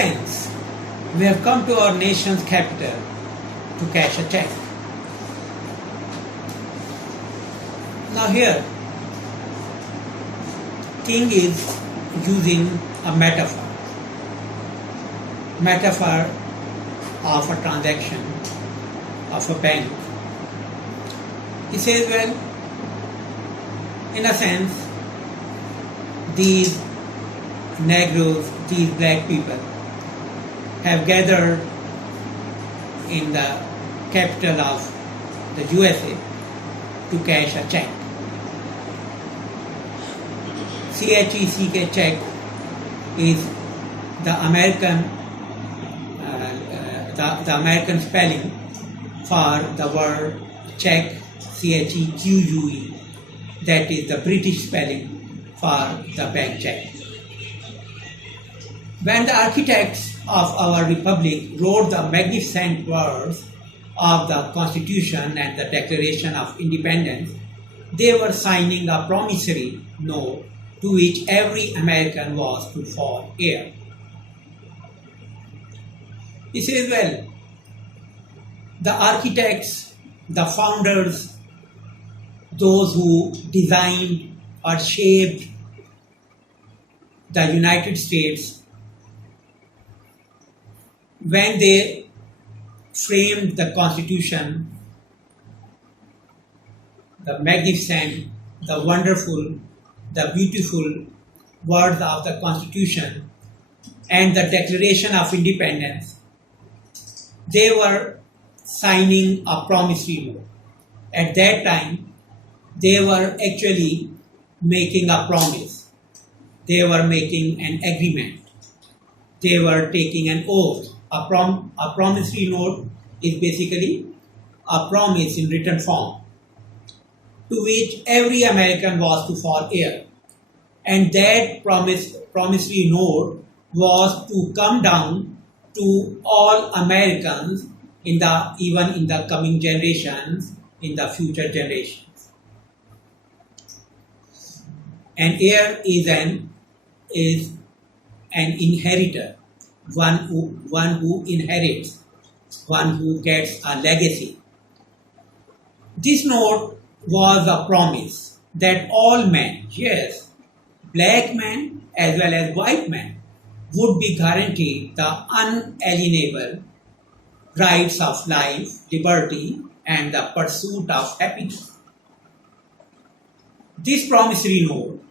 sense, we have come to our nation's capital to cash a check. Now here, King is using a metaphor of a transaction of a bank. He says, well, in a sense, these Negroes, these black people have gathered in the capital of the USA to cash a check. CHECK check is the American spelling for the word check, CHEQUE. That is the British spelling for the bank check. When the architects of our republic wrote the magnificent words of the Constitution and the Declaration of Independence, they were signing a promissory note to which every American was to fall heir. He says, well, the architects, the founders, those who designed or shaped the United States, when they framed the Constitution, the magnificent, the wonderful, the beautiful words of the Constitution and the Declaration of Independence, they were signing a promissory note. At that time, they were actually making a promise. They were making an agreement. They were taking an oath. A promissory note is basically a promise in written form to which every American was to fall heir. And that promissory note was to come down to all Americans even in the coming generations, in the future generations. An heir is an inheritor, one who inherits, one who gets a legacy. This note was a promise that all men, yes, black men as well as white men, would be guaranteed the unalienable rights of life, liberty, and the pursuit of happiness. This promissory note,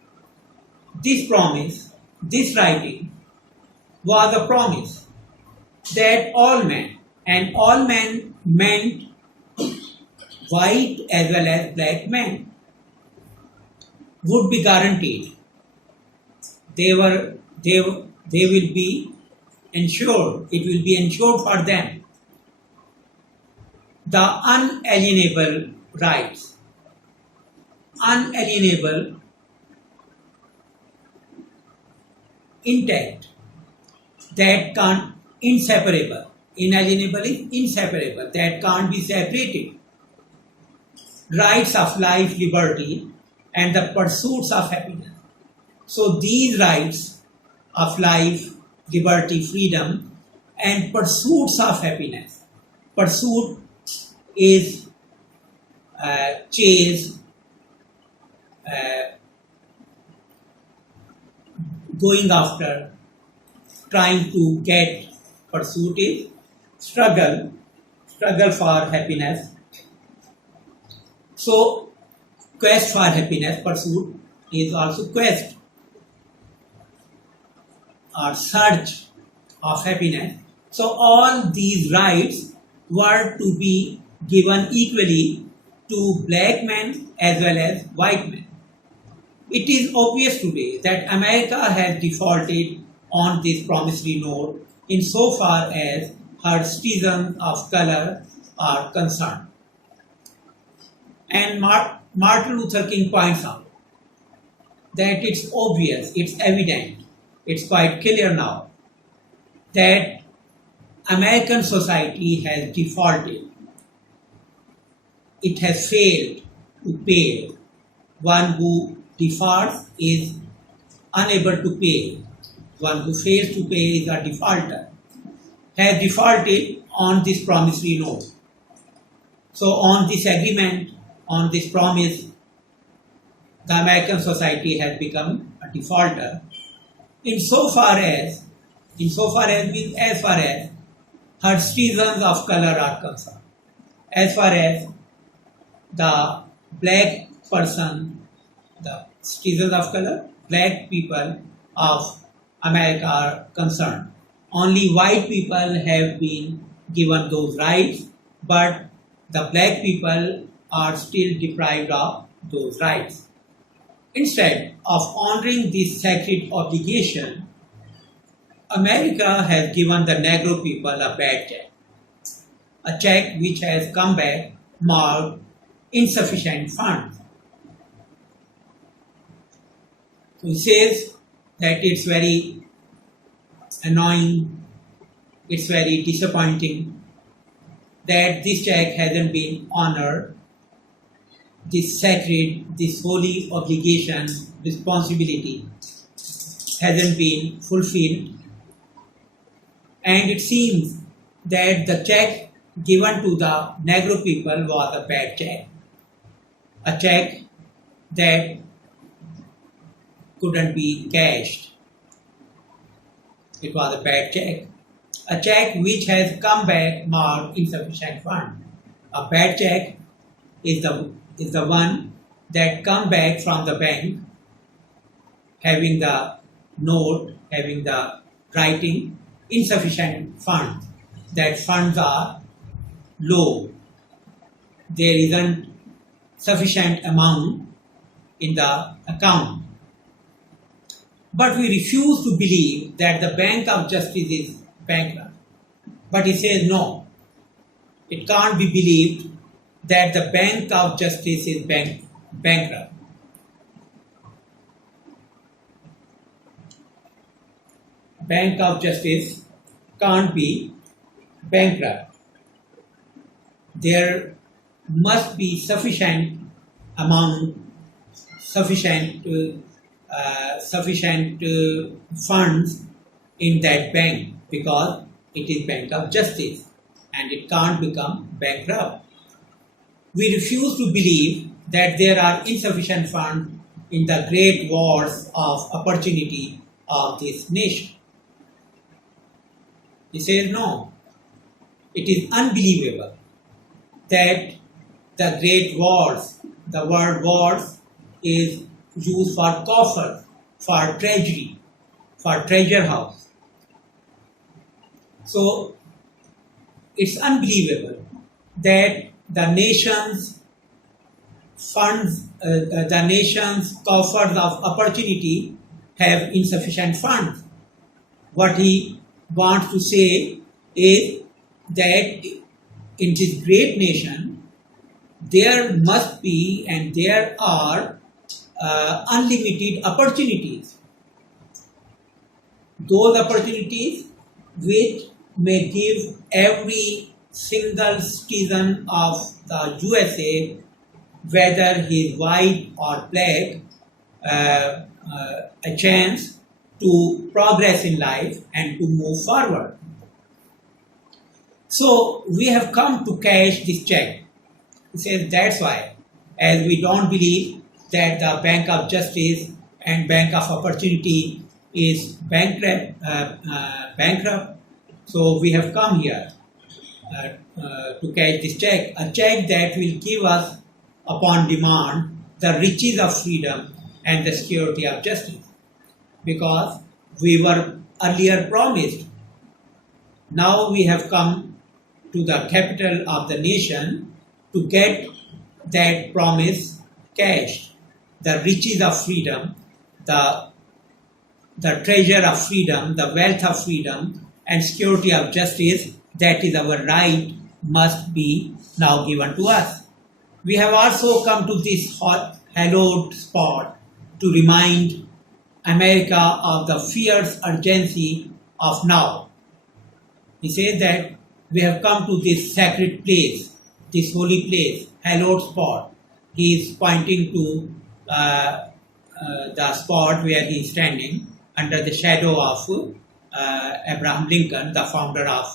this promise, this writing was a promise that all men, and all men meant white as well as black men, would be guaranteed. They will be ensured, it will be ensured for them the unalienable rights, unalienable, intact, that can't, inseparable, inalienable is inseparable, that can't be separated, rights of life, liberty, and the pursuits of happiness. So these rights of life, liberty, freedom, and pursuits of happiness. Pursuit is chase, going after, trying to get. Pursuit is struggle for happiness. So quest for happiness, pursuit is also quest or search of happiness. So all these rights were to be given equally to black men as well as white men. It is obvious today that America has defaulted on this promissory note insofar as her citizens of color are concerned. And Martin Luther King points out that it's obvious, it's evident, it's quite clear now that American society has defaulted. It has failed to pay. One who defaults is unable to pay. one who fails to pay is a defaulter, has defaulted on this promissory note. So on this agreement, on this promise, the American society has become a defaulter insofar as her citizens of color are concerned. As far as the black person, the citizens of color, black people of America are concerned. Only white people have been given those rights, but the black people are still deprived of those rights. Instead of honoring this sacred obligation, America has given the Negro people a bad check. A check which has come back marked insufficient funds. So he says that it's very annoying, it's very disappointing that this check hasn't been honored, this sacred, this holy obligation, responsibility hasn't been fulfilled, and it seems that the check given to the Negro people was a bad check, a check that couldn't be cashed. It was a bad check, a check which has come back marked insufficient fund. A bad check is the one that come back from the bank having the note, having the writing insufficient funds. That funds are low. There isn't sufficient amount in the account. But we refuse to believe that the Bank of Justice is bankrupt. But he says no. It can't be believed that the Bank of Justice is bankrupt. Bank of Justice can't be bankrupt. There must be sufficient amount, sufficient funds in that bank because it is Bank of Justice and it can't become bankrupt. We refuse to believe that there are insufficient funds in the great wars of opportunity of this nation. He says no. It is unbelievable that the great wars, the word wars is used for coffers, for treasury, for treasure house. So it's unbelievable that the nation's funds, the nation's coffers of opportunity have insufficient funds. What he wants to say is that in this great nation, there must be and there are unlimited opportunities. Those opportunities which may give every single citizen of the USA, whether he is white or black, a chance to progress in life and to move forward. So we have come to cash this check. He says that's why, as we don't believe that the Bank of Justice and Bank of Opportunity is bankrupt, so we have come here to cash this check, a check that will give us upon demand the riches of freedom and the security of justice, because we were earlier promised. Now we have come to the capital of the nation to get that promise cashed, the riches of freedom, the treasure of freedom, the wealth of freedom and security of justice, that is our right, must be now given to us. We have also come to this hallowed spot to remind America of the fierce urgency of now. He says that we have come to this sacred place, this holy place, hallowed spot. He is pointing to the spot where he is standing. under the shadow of Abraham Lincoln, the founder of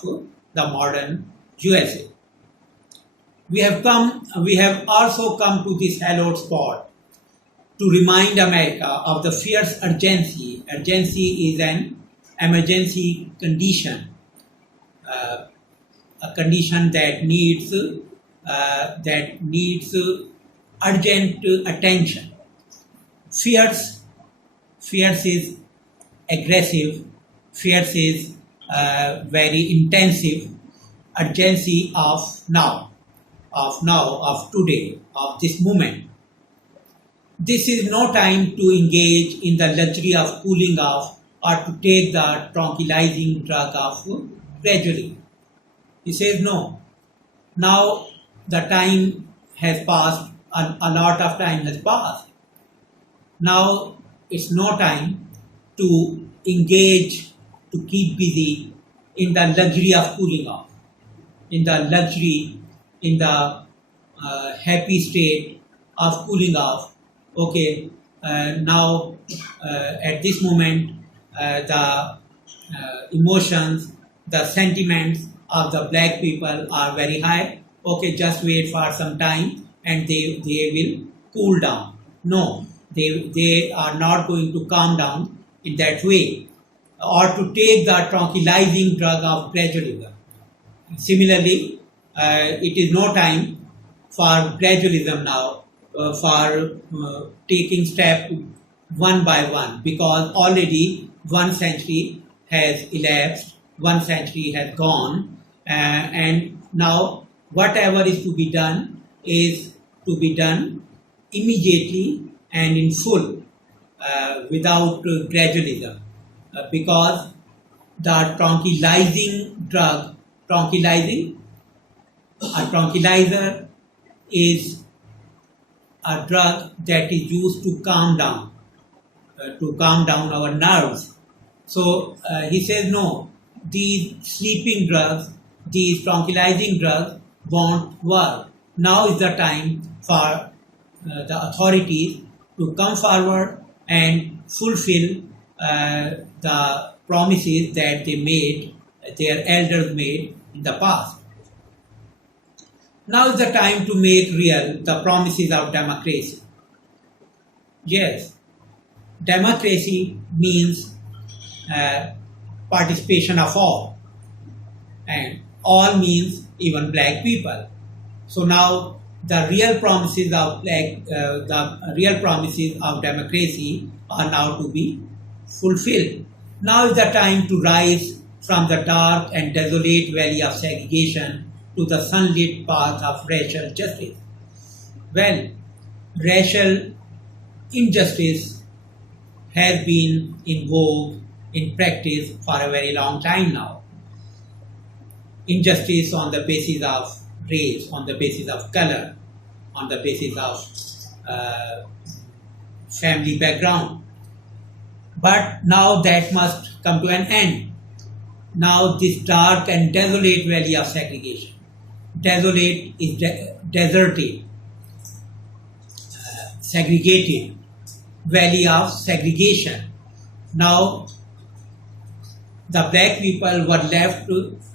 the modern USA. We have also come to this hallowed spot to remind America of the fierce urgency. Urgency is an emergency condition, a condition that needs urgent attention. Fierce is aggressive. Fierce is very intensive. Urgency of now, of today, of this moment. This is no time to engage in the luxury of cooling off or to take the tranquilizing drug of gradually. He says no. Now the time has passed, a lot of time has passed. Now it's no time to engage, to keep busy in the luxury of cooling off, in the happy state of cooling off. Okay, now at this moment, the emotions, the sentiments of the black people are very high. Okay, just wait for some time and they will cool down. No, they are not going to calm down in that way, or to take the tranquilizing drug of gradualism. Similarly, it is no time for gradualism now, for taking step one by one, because already 1 century has elapsed, 1 century has gone, and now whatever is to be done is to be done immediately and in full, without gradualism, because the tranquilizing drug, a tranquilizer is a drug that is used to calm down our nerves. So he says no, these sleeping drugs, these tranquilizing drugs won't work. Now is the time for the authorities to come forward and fulfill the promises that they made, their elders made in the past. Now is the time to make real the promises of democracy. Yes, democracy means participation of all, and all means even black people. So now the real promises of democracy are now to be fulfilled. Now is the time to rise from the dark and desolate valley of segregation to the sunlit path of racial justice. Well, racial injustice has been in vogue, in practice for a very long time now. Injustice on the basis of race, on the basis of color, on the basis of family background. But now that must come to an end. Now this dark and desolate valley of segregation. Desolate is deserted, segregated, valley of segregation. Now the black people were left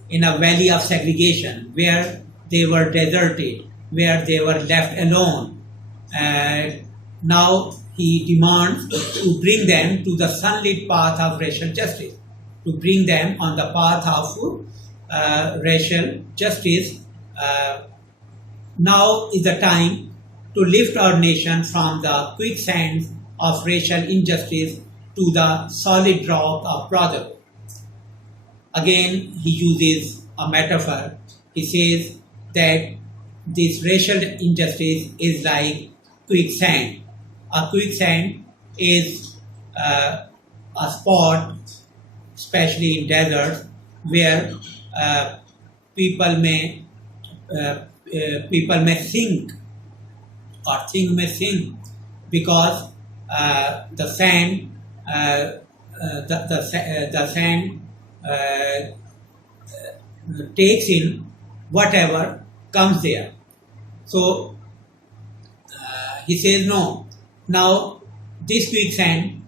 in a valley of segregation where they were deserted, where they were left alone. Now he demands to bring them to the sunlit path of racial justice, to bring them on the path of racial justice. Now is the time to lift our nation from the quicksand of racial injustice to the solid rock of brotherhood. Again, he uses a metaphor. He says that this racial injustice is like quicksand. A quicksand is a spot, especially in deserts, where people may sink, or things may sink, because the sand takes in whatever comes there. So he says no. Now this quicksand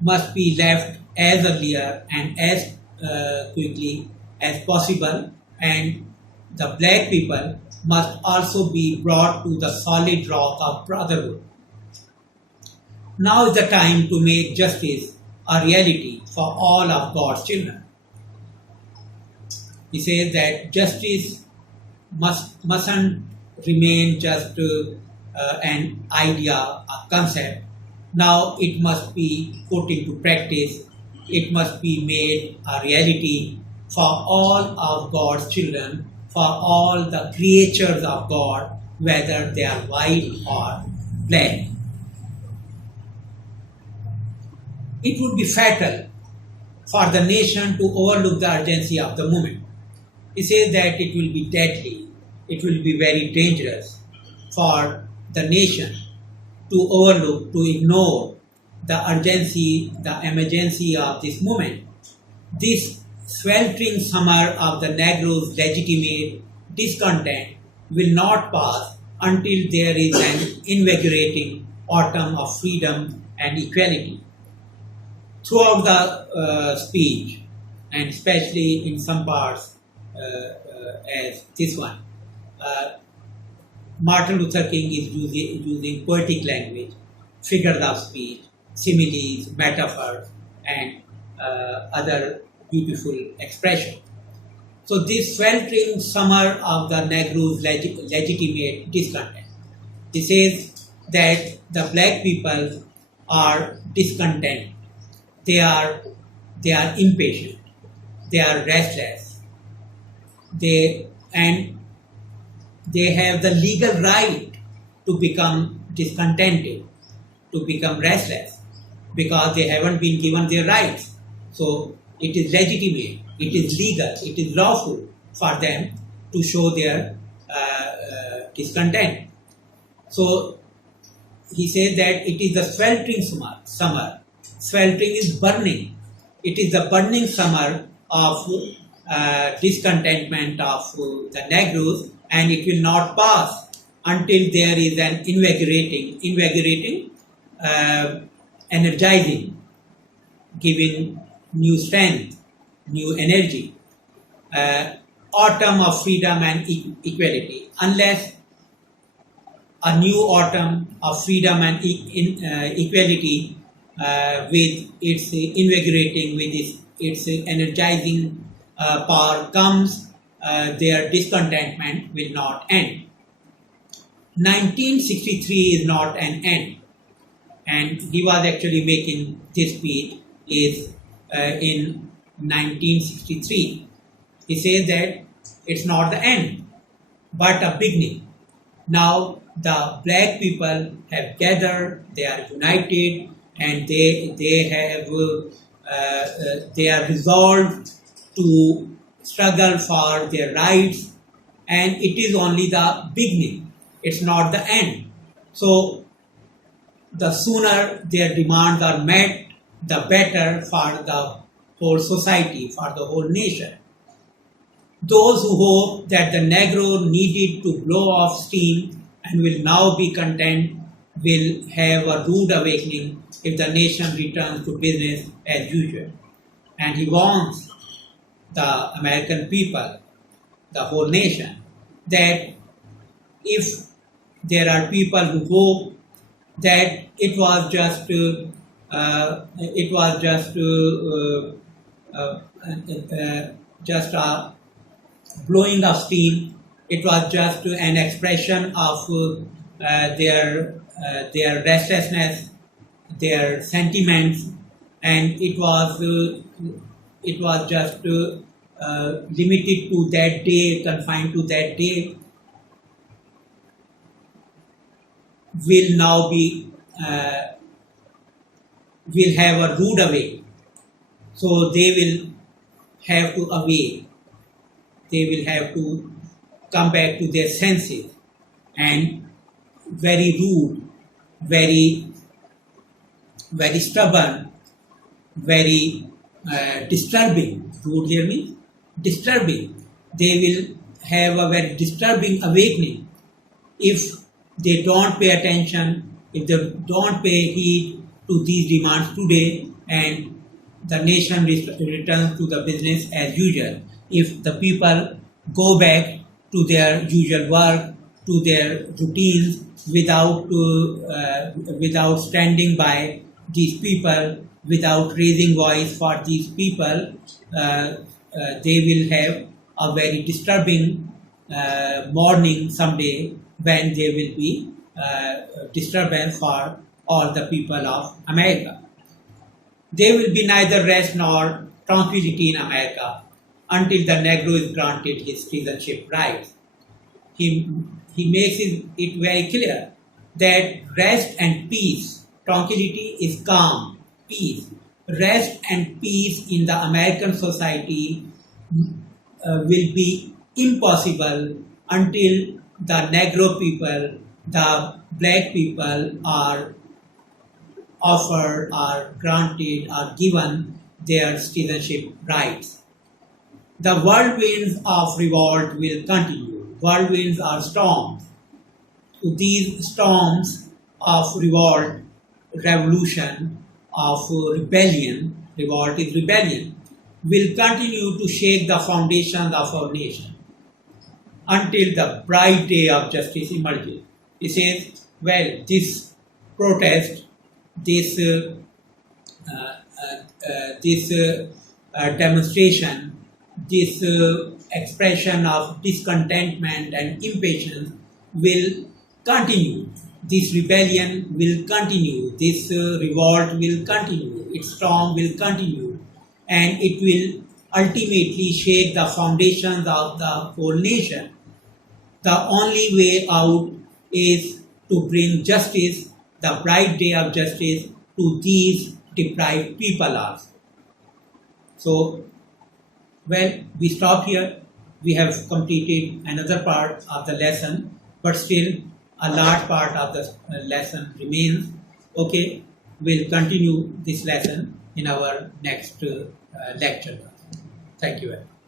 must be left as earlier and as quickly as possible, and the black people must also be brought to the solid rock of brotherhood. Now is the time to make justice a reality for all of God's children. He says that justice mustn't remain just an idea, a concept. Now it must be put into practice. It must be made a reality for all of God's children, for all the creatures of God, whether they are white or black. It would be fatal for the nation to overlook the urgency of the moment. He says that it will be deadly, it will be very dangerous for the nation to overlook, to ignore the urgency, the emergency of this moment. This sweltering summer of the Negroes' legitimate discontent will not pass until there is an invigorating autumn of freedom and equality. Throughout the speech, and especially in some parts as this one, Martin Luther King is using poetic language, figures of speech, similes, metaphors, and other beautiful expressions. So this sweltering summer of the Negroes' legitimate discontent. He says that the black people are discontent. They are impatient. They are restless. They have the legal right to become discontented, to become restless, because they haven't been given their rights. So it is legitimate, it is legal, it is lawful for them to show their discontent. So he says that it is the sweltering summer. Sweltering is burning. It is the burning summer of discontentment of the Negroes, and it will not pass until there is an invigorating, energizing, giving new strength, new energy, autumn of freedom and equality. Unless a new autumn of freedom and equality with its invigorating, with its energizing power comes, their discontentment will not end. 1963 is not an end, and he was actually making this speech is in 1963. He says that it's not the end, but a beginning. Now the black people have gathered, they are united, and they are resolved to struggle for their rights, and it is only the beginning, it's not the end. So the sooner their demands are met, the better for the whole society, for the whole nation. Those who hope that the Negro needed to blow off steam and will now be content will have a rude awakening if the nation returns to business as usual. And he warns the American people, the whole nation, that if there are people who hope that it was just a blowing of steam, it was just an expression of their restlessness, their sentiments, and it was just limited to that day, confined to that day, will now be will have a rude awake. So they will have to awake. They will have to come back to their senses, and very rude, very stubborn, very disturbing. Rude here means disturbing. They will have a very disturbing awakening if they don't pay attention, if they don't pay heed to these demands today, and the nation returns to the business as usual. If the people go back to their usual work, to their routines, without standing by these people, without raising voice for these people, they will have a very disturbing morning someday, when there will be disturbance for all the people of America. There will be neither rest nor tranquility in America until the Negro is granted his citizenship rights. He makes it very clear that rest and peace, tranquility is calm, peace. Rest and peace in the American society will be impossible until the Negro people, the black people are offered, are granted, are given their citizenship rights. The whirlwinds of revolt will continue. Whirlwinds are storms. These storms of revolt, revolution, of rebellion, revolt is rebellion, will continue to shake the foundations of our nation until the bright day of justice emerges. He says, well, this protest, this demonstration, this expression of discontentment and impatience will continue. This rebellion will continue. This revolt will continue. Its storm will continue. And it will ultimately shake the foundations of the whole nation. The only way out is to bring justice, the bright day of justice, to these deprived people also. So, well, we stop here. We have completed another part of the lesson, but still a large part of the lesson remains. Okay, we'll continue this lesson in our next lecture. Thank you very much.